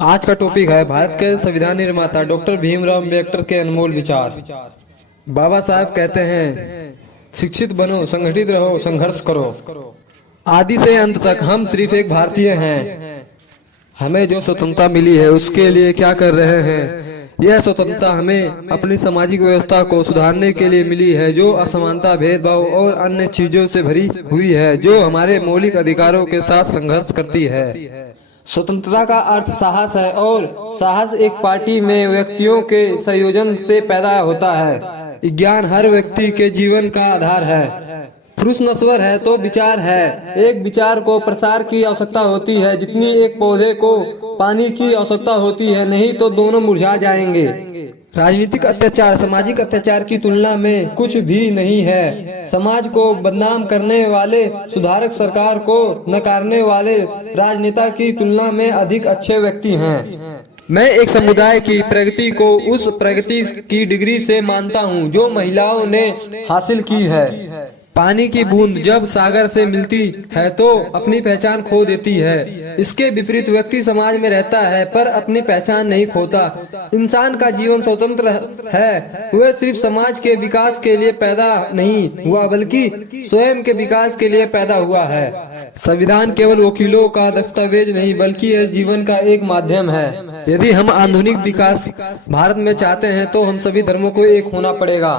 आज का टॉपिक है भारत के संविधान निर्माता डॉक्टर भीमराव अम्बेडकर के अनमोल विचार। बाबा साहब कहते हैं, शिक्षित बनो, संगठित रहो, संघर्ष करो। आदि से अंत तक हम सिर्फ एक भारतीय हैं। हमें जो स्वतंत्रता मिली है उसके लिए क्या कर रहे हैं? यह स्वतंत्रता हमें अपनी सामाजिक व्यवस्था को सुधारने के लिए मिली है, जो असमानता, भेदभाव और अन्य चीजों से भरी हुई है, जो हमारे मौलिक अधिकारों के साथ संघर्ष करती है। स्वतंत्रता का अर्थ साहस है, और साहस एक पार्टी में व्यक्तियों के संयोजन से पैदा होता है। ज्ञान हर व्यक्ति के जीवन का आधार है। पुरुष नश्वर है तो विचार है। एक विचार को प्रसार की आवश्यकता होती है जितनी एक पौधे को पानी की आवश्यकता होती है, नहीं तो दोनों मुरझा जाएंगे। राजनीतिक अत्याचार सामाजिक अत्याचार की तुलना में कुछ भी नहीं है। समाज को बदनाम करने वाले सुधारक सरकार को नकारने वाले राजनेता की तुलना में अधिक अच्छे व्यक्ति हैं। मैं एक समुदाय की प्रगति को उस प्रगति की डिग्री से मानता हूँ जो महिलाओं ने हासिल की है। पानी की बूंद जब सागर से मिलती है तो अपनी पहचान खो देती है। इसके विपरीत व्यक्ति समाज में रहता है पर अपनी पहचान नहीं खोता। इंसान का जीवन स्वतंत्र है। वह सिर्फ समाज के विकास के लिए पैदा नहीं हुआ बल्कि स्वयं के विकास के लिए पैदा हुआ है। संविधान केवल वकीलों का दस्तावेज नहीं बल्कि यह जीवन का एक माध्यम है। यदि हम आधुनिक विकास भारत में चाहते हैं तो हम सभी धर्मों को एक होना पड़ेगा।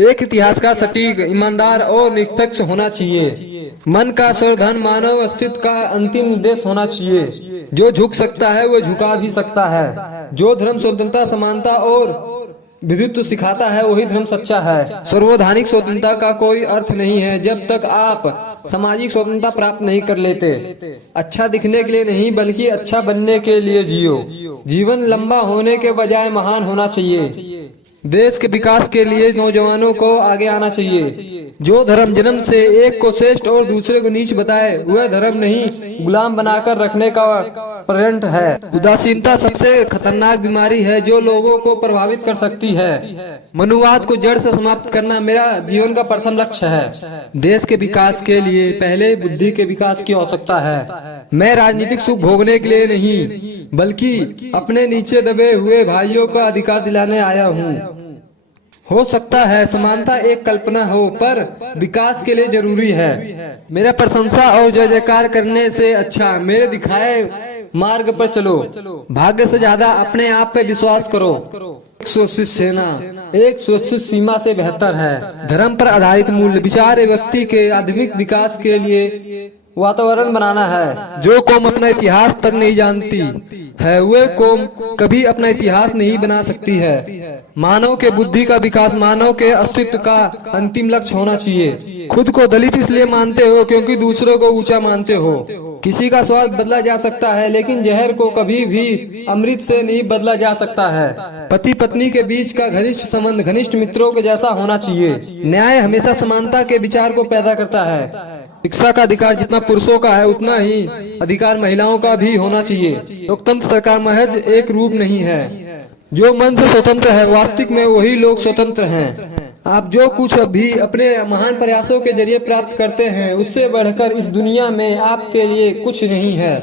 एक इतिहासकार सटीक, ईमानदार और निष्पक्ष होना चाहिए। मन का संवर्धन मानव अस्तित्व का अंतिम उद्देश्य होना चाहिए। जो झुक सकता है वह झुका भी सकता है। जो धर्म स्वतंत्रता, समानता और विधुत्व सिखाता है वही धर्म सच्चा है। सर्वधानिक स्वतंत्रता का कोई अर्थ नहीं है जब तक आप सामाजिक स्वतंत्रता प्राप्त नहीं कर लेते। अच्छा दिखने के लिए नहीं बल्कि अच्छा बनने के लिए जियो। जीवन लंबा होने के बजाय महान होना चाहिए। देश के विकास के लिए नौजवानों को आगे आना चाहिए। जो धर्म जन्म से एक को श्रेष्ठ और दूसरे को नीच बताए वह धर्म नहीं, गुलाम बनाकर रखने का पर्यंत है। उदासीनता सबसे खतरनाक बीमारी है जो लोगों को प्रभावित कर सकती है। मनुवाद को जड़ से समाप्त करना मेरा जीवन का प्रथम लक्ष्य है। देश के विकास के लिए पहले बुद्धि के विकास की आवश्यकता है। मैं राजनीतिक सुख भोगने के लिए नहीं बल्कि अपने नीचे दबे हुए भाइयों का अधिकार दिलाने आया हूँ। हो सकता है समानता एक कल्पना हो पर विकास के लिए जरूरी है। मेरा प्रशंसा और जय जयकार करने से अच्छा मेरे दिखाए मार्ग पर चलो। भाग्य से ज्यादा अपने आप पे विश्वास करो। एक सुरक्षित सेना एक सुरक्षित सीमा से बेहतर है। धर्म पर आधारित मूल्य विचार व्यक्ति के आधुनिक विकास के लिए वातावरण बनाना है। जो कौम अपना इतिहास तक नहीं जानती है वह कौम कभी अपना इतिहास नहीं बना सकती है। मानव के बुद्धि का विकास मानव के अस्तित्व का अंतिम लक्ष्य होना चाहिए। खुद को दलित इसलिए मानते हो क्योंकि दूसरों को ऊंचा मानते हो। किसी का स्वाद बदला जा सकता है लेकिन जहर को कभी भी अमृत से नहीं बदला जा सकता है। पति पत्नी के बीच का घनिष्ठ संबंध घनिष्ठ मित्रों के जैसा होना चाहिए। न्याय हमेशा समानता के विचार को पैदा करता है। शिक्षा का अधिकार जितना पुरुषों का है उतना ही अधिकार महिलाओं का भी होना चाहिए। लोकतंत्र सरकार महज एक रूप नहीं है। जो मन से स्वतंत्र है वास्तविक में वही लोग स्वतंत्र हैं। आप जो कुछ अभी अपने महान प्रयासों के जरिए प्राप्त करते हैं उससे बढ़कर इस दुनिया में आपके लिए कुछ नहीं है।